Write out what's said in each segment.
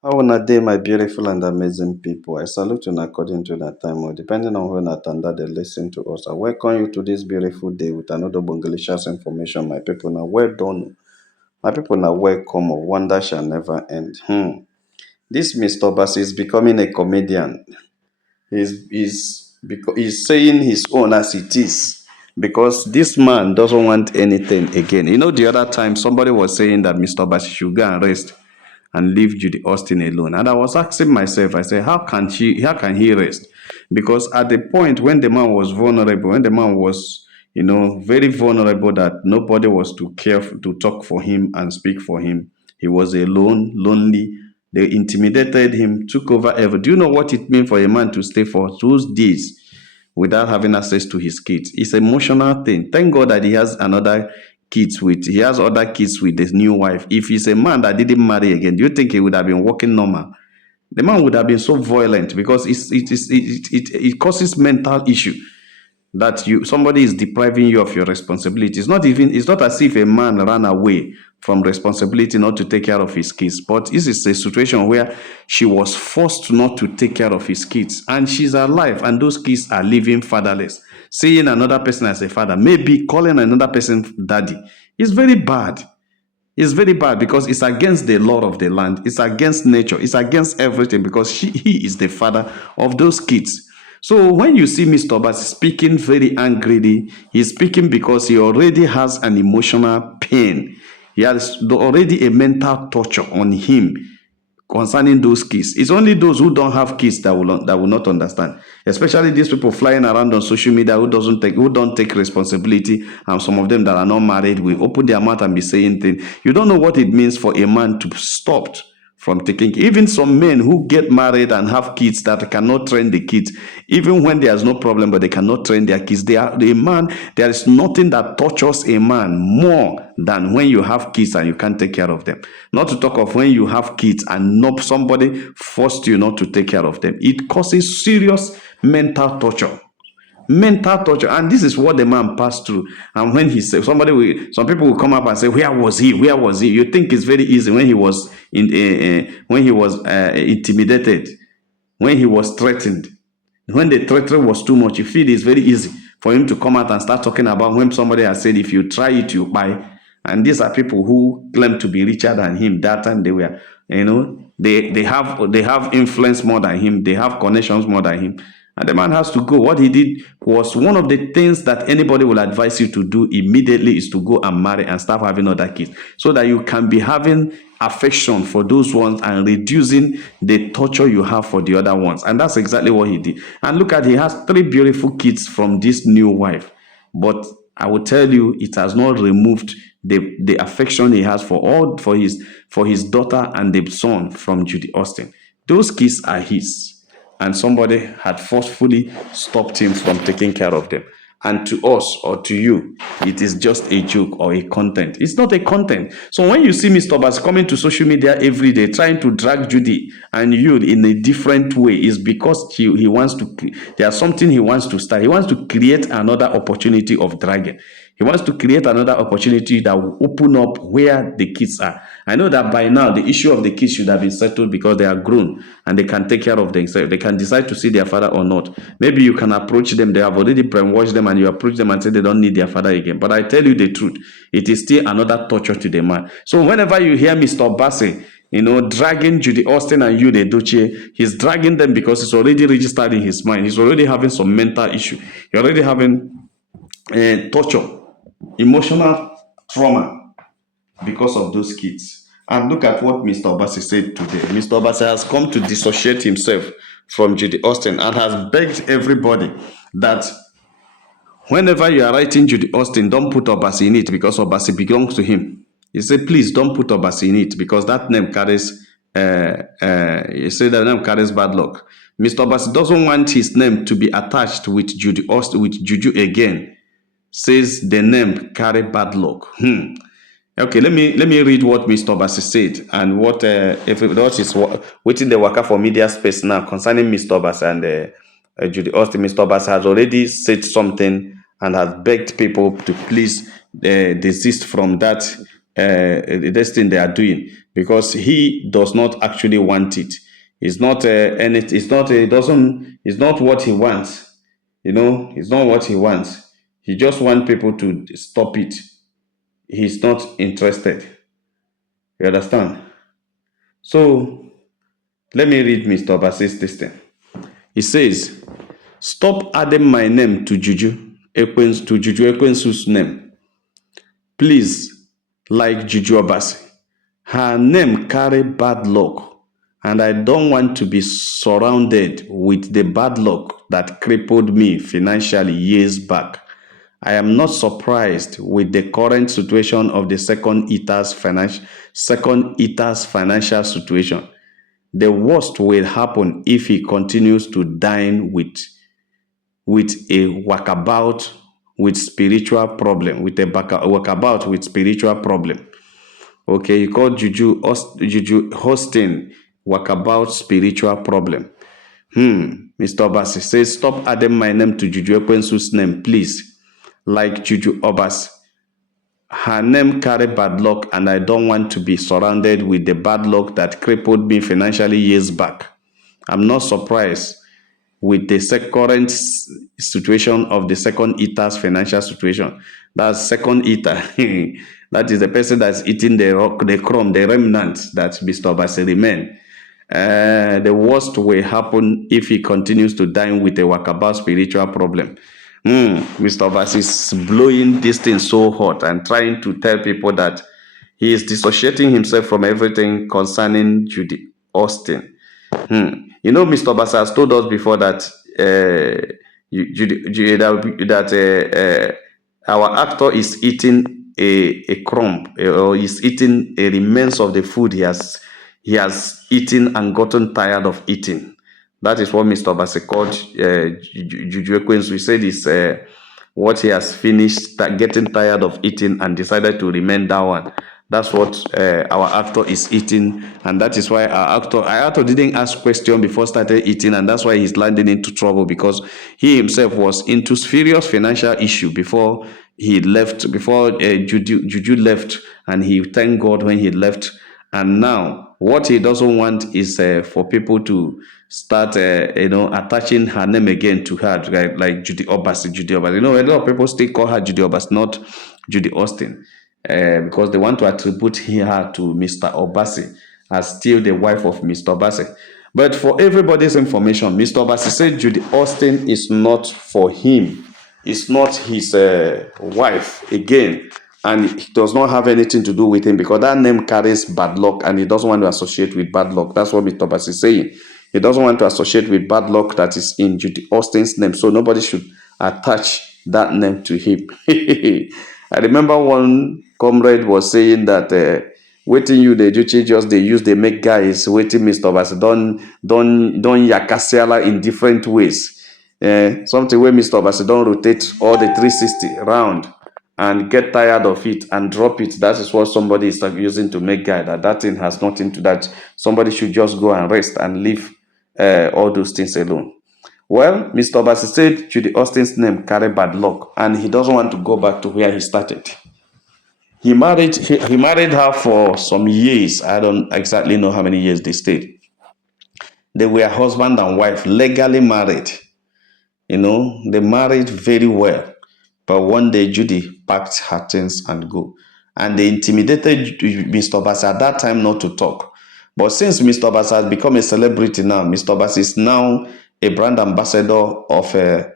How una dey, my beautiful and amazing people? I salute you according to that time, or depending on when attender they listen to us. I welcome you to this beautiful day with another Bongalicious information, my people. Now, well done. My people, now welcome. Wonder shall never end. This Mr. Obasi is becoming a comedian. He's saying his own as it is because this man doesn't want anything again. You know, the other time somebody was saying that Mr. Obasi should go and rest and leave Judy Austin alone. And I was asking myself, I said, how can he rest? Because at the point when the man was vulnerable, when the man was, very vulnerable, that nobody was to care to talk for him and speak for him. He was alone, lonely. They intimidated him, took over everything. Do you know what it means for a man to stay for those days without having access to his kids? It's an emotional thing. Thank God that he has other kids with his new wife. If he's a man that didn't marry again, do you think he would have been working normal? The man would have been so violent because it causes mental issue that somebody is depriving you of your responsibility. It's not as if a man ran away from responsibility not to take care of his kids, but this is a situation where she was forced not to take care of his kids, and she's alive, and those kids are living fatherless. Seeing another person as a father, maybe calling another person daddy, is very bad. It's very bad because it's against the law of the land. It's against nature. It's against everything because he is the father of those kids. So when you see Mr. Obasi speaking very angrily, he's speaking because he already has an emotional pain. He has already a mental torture on him concerning those kids. It's only those who don't have kids that will not understand. Especially these people flying around on social media who don't take responsibility, and some of them that are not married will open their mouth and be saying things. You don't know what it means for a man to stop from taking. Even some men who get married and have kids that cannot train the kids, even when there's no problem, but they cannot train their kids. There is nothing that tortures a man more than when you have kids and you can't take care of them. Not to talk of when you have kids and not somebody forced you not to take care of them. It causes serious mental torture. And this is what the man passed through. And when he said, some people will come up and say, where was he? You think it's very easy when he was intimidated, when he was threatened, when the threat was too much. You feel it's very easy for him to come out and start talking about when somebody has said, if you try it, you buy. And these are people who claim to be richer than him. That time they were, they have influence more than him. They have connections more than him. And the man has to go. What he did was one of the things that anybody will advise you to do immediately is to go and marry and start having other kids so that you can be having affection for those ones and reducing the torture you have for the other ones. And that's exactly what he did. And look at, he has 3 beautiful kids from this new wife. But I will tell you, it has not removed the affection he has for his daughter and the son from Judy Austin. Those kids are his. And somebody had forcefully stopped him from taking care of them. And to us or to you, it is just a joke or a content. It's not a content. So when you see Mr. Obasi coming to social media every day trying to drag Judy and you in a different way, is because he wants to, there's something he wants to start. He wants to create another opportunity of dragging. He wants to create another opportunity that will open up where the kids are. I know that by now the issue of the kids should have been settled because they are grown and they can take care of themselves. They can decide to see their father or not. Maybe you can approach them. They have already brainwashed them and you approach them and say they don't need their father again. But I tell you the truth, it is still another torture to the man. So whenever you hear Mr. Obasi, dragging Judy Austin and Judy Edochie, he's dragging them because it's already registered in his mind. He's already having some mental issue. He's already having torture, emotional trauma because of those kids. And look at what Mr. Obasi said today. Mr. Obasi has come to dissociate himself from Judy Austin and has begged everybody that whenever you are writing Judy Austin, don't put Obasi in it because Obasi belongs to him. He said, please don't put Obasi in it because that name carries, he said that name carries bad luck. Mr. Obasi doesn't want his name to be attached with Judy Austin, with Juju again. Says the name carry bad luck. Okay, let me read what Mr. Obasi said and what if that is waiting the worker for media space now concerning Mr. Obasi and Judy Austin. Mr. Obasi has already said something and has begged people to please desist from that this thing they are doing because he does not actually want it. It's not and it's not it doesn't it's not what he wants. It's not what he wants. He just wants people to stop it. He's not interested. You understand? So let me read Mr. Obasi's this thing. He says, "Stop adding my name to Juju Ekwensu's name. Please, like Juju Obasi. Her name carry bad luck, and I don't want to be surrounded with the bad luck that crippled me financially years back. I am not surprised with the current situation of the second eater's financial situation. The worst will happen if he continues to dine with a walkabout with spiritual problem, with a walkabout with spiritual problem." Okay, you call Juju hosting walkabout spiritual problem. Mr. Obasi says, "Stop adding my name to Juju Ekwensu's name, please. Like Juju Obasi. Her name carry bad luck, and I don't want to be surrounded with the bad luck that crippled me financially years back. I'm not surprised with the current situation of the second eater's financial situation." That's second eater. That is the person that's eating the crumb, the remnant that Mr. Obasi remain. The worst will happen if he continues to dine with a walkabout spiritual problem. Mr. Obasi is blowing this thing so hot and trying to tell people that he is dissociating himself from everything concerning Judy Austin. Mr. Obasi has told us before that our actor is eating a crumb, or is eating a remains of the food he has eaten and gotten tired of eating. That is what Mr. Obasi called Juju Ekwensu. We said is what he has finished, getting tired of eating and decided to remain that one. That's what our actor is eating, and that is why our actor didn't ask question before started eating, and that's why he's landing into trouble, because he himself was into serious financial issue before he left, before Juju left, and he thanked God when he left. And now what he doesn't want is for people to start attaching her name again to her, like Judy Obasi. A lot of people still call her Judy Obasi, not Judy Austin, because they want to attribute her to Mr. Obasi as still the wife of Mr. Obasi. But for everybody's information, Mr. Obasi said Judy Austin is not for him. It's not his wife again, and it does not have anything to do with him, because that name carries bad luck and he doesn't want to associate with bad luck. That's what Mr. Obasi is saying. He doesn't want to associate with bad luck that is in Judy Austin's name, so nobody should attach that name to him. I remember one comrade was saying that waiting you the Juju just they use they make guys waiting Mr. Obasi don't yakasiala in different ways. Something where Mr. Obasi don't rotate all the 360 round and get tired of it and drop it. That is what somebody is using to make guy. That thing has nothing to that. Somebody should just go and rest and leave all those things alone. Well, Mr. Obasi said Judy Austin's name carry bad luck, and he doesn't want to go back to where he started. He married her for some years. I don't exactly know how many years they stayed. They were husband and wife, legally married. They married very well. But one day, Judy packed her things and go. And they intimidated Mr. Obasi at that time not to talk. But since Mr. Obasi has become a celebrity now, Mr. Obasi is now a brand ambassador of a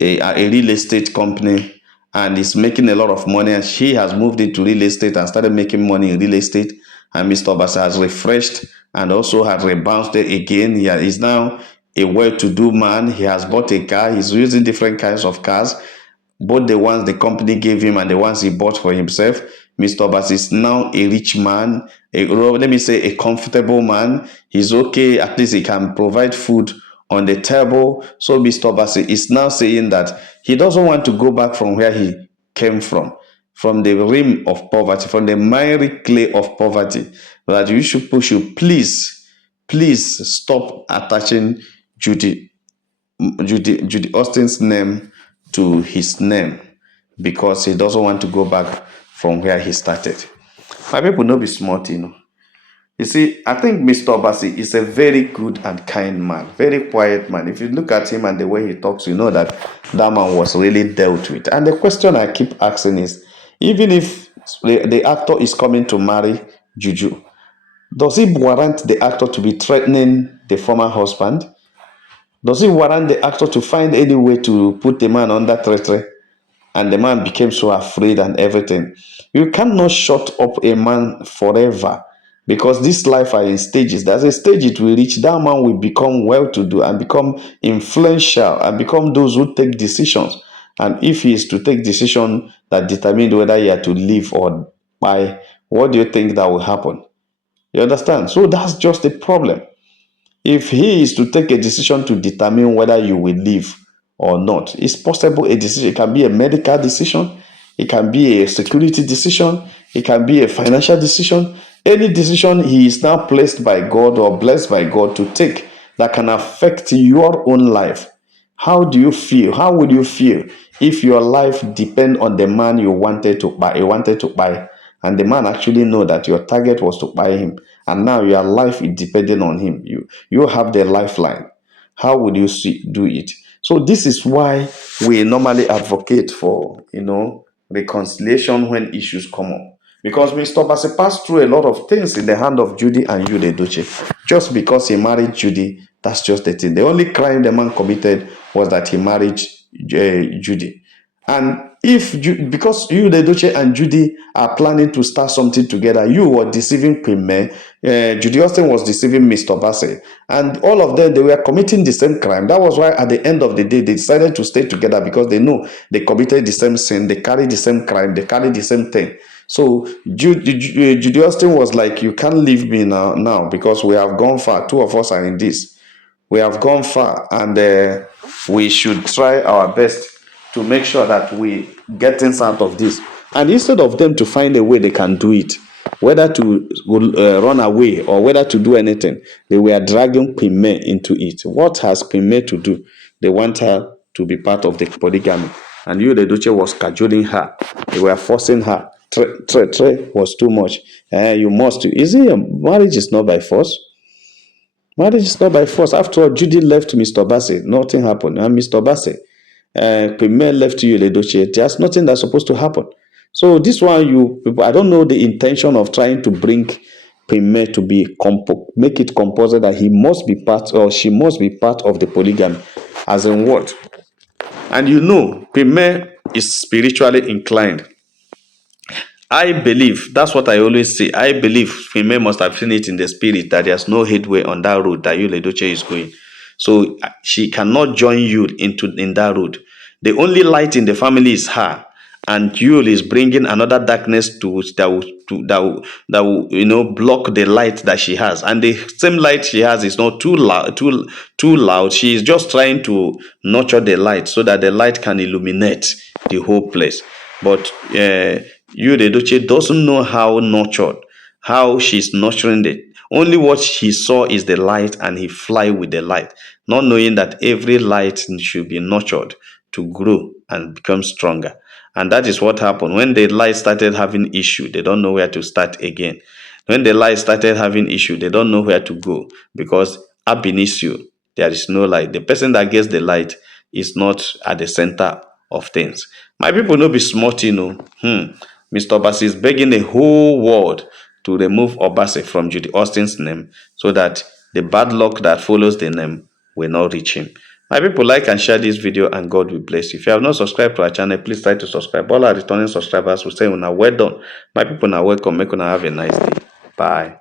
real estate company, and is making a lot of money. And she has moved into real estate and started making money in real estate. And Mr. Obasi has refreshed and also has rebounded again. He is now a well-to-do man. He has bought a car. He's using different kinds of cars, both the ones the company gave him and the ones he bought for himself. Mr. Obasi is now a rich man, let me say a comfortable man. He's okay. At least he can provide food on the table. So Mr. Obasi is now saying that he doesn't want to go back from where he came from the rim of poverty, from the miry clay of poverty. That you should please stop attaching Judy Austin's name to his name, because he doesn't want to go back from where he started. My people no be smart, You see, I think Mr. Obasi is a very good and kind man, very quiet man. If you look at him and the way he talks, you know that that man was really dealt with. And the question I keep asking is, even if the actor is coming to marry Juju, does it warrant the actor to be threatening the former husband? Does it warrant the actor to find any way to put the man under threat? And the man became so afraid and everything. You cannot shut up a man forever because this life are in stages. There's a stage it will reach. That man will become well to do and become influential and become those who take decisions. And if he is to take decision that determine whether he had to live or die, what do you think that will happen? You understand? So that's just the problem. If he is to take a decision to determine whether you will live or not, it's possible a decision. It can be a medical decision, it can be a security decision, it can be a financial decision. Any decision he is now placed by God or blessed by God to take that can affect your own life. How do you feel? How would you feel if your life depend on the man you wanted to buy? And the man actually know that your target was to buy him, and now your life is depending on him. You have the lifeline. How would you do it? So this is why we normally advocate for reconciliation when issues come up. Because Mr. Bassey passed through a lot of things in the hand of Judy and Judy Duce. Just because he married Judy, that's just the thing. The only crime the man committed was that he married Judy. And because you, the Duce and Judy are planning to start something together, you were deceiving Queen May, Judy Austin was deceiving Mr. Bassey, and all of them, they were committing the same crime. That was why at the end of the day, they decided to stay together because they know they committed the same sin, they carry the same crime, they carry the same thing. So Judy Austin was like, you can't leave me now because we have gone far. Two of us are in this. We have gone far, and we should try our best to make sure that we get things out of this. And instead of them to find a way they can do it, whether to run away or whether to do anything, they were dragging Queen May into it. What has Queen May to do? They want her to be part of the polygamy. And you, the Duce, was cajoling her. They were forcing her. Tre was too much. You must. Is it? Marriage is not by force. Marriage is not by force. After all, Judy left Mr. Bassey. Nothing happened. And Mr. Bassey, Queen May left you, Ledoche. There's nothing that's supposed to happen. So this one, I don't know the intention of trying to bring Queen May to make it compulsory that he must be part or she must be part of the polygamy. As in what? And Queen May is spiritually inclined. I believe, that's what I always say. I believe Queen May must have seen it in the spirit that there's no headway on that road that Yul Edochie is going. So she cannot join you in that road. The only light in the family is her, and Yul is bringing another darkness that will block the light that she has. And the same light she has is not too loud. She is just trying to nurture the light so that the light can illuminate the whole place. But Yul Edochie doesn't know how she's nurturing it. Only what he saw is the light, and he fly with the light, not knowing that every light should be nurtured to grow and become stronger. And that is what happened. When the light started having issue, they don't know where to start again. When the light started having issue, they don't know where to go because ab initio, there is no light. The person that gets the light is not at the center of things. My people no be smart, Mr. Obasi is begging the whole world to remove Obasi from Judy Austin's name so that the bad luck that follows the name will not reach him. My people, like and share this video, and God will bless you. If you have not subscribed to our channel, please try to subscribe. All our returning subscribers will say, well done. My people, now welcome. Make una have a nice day. Bye.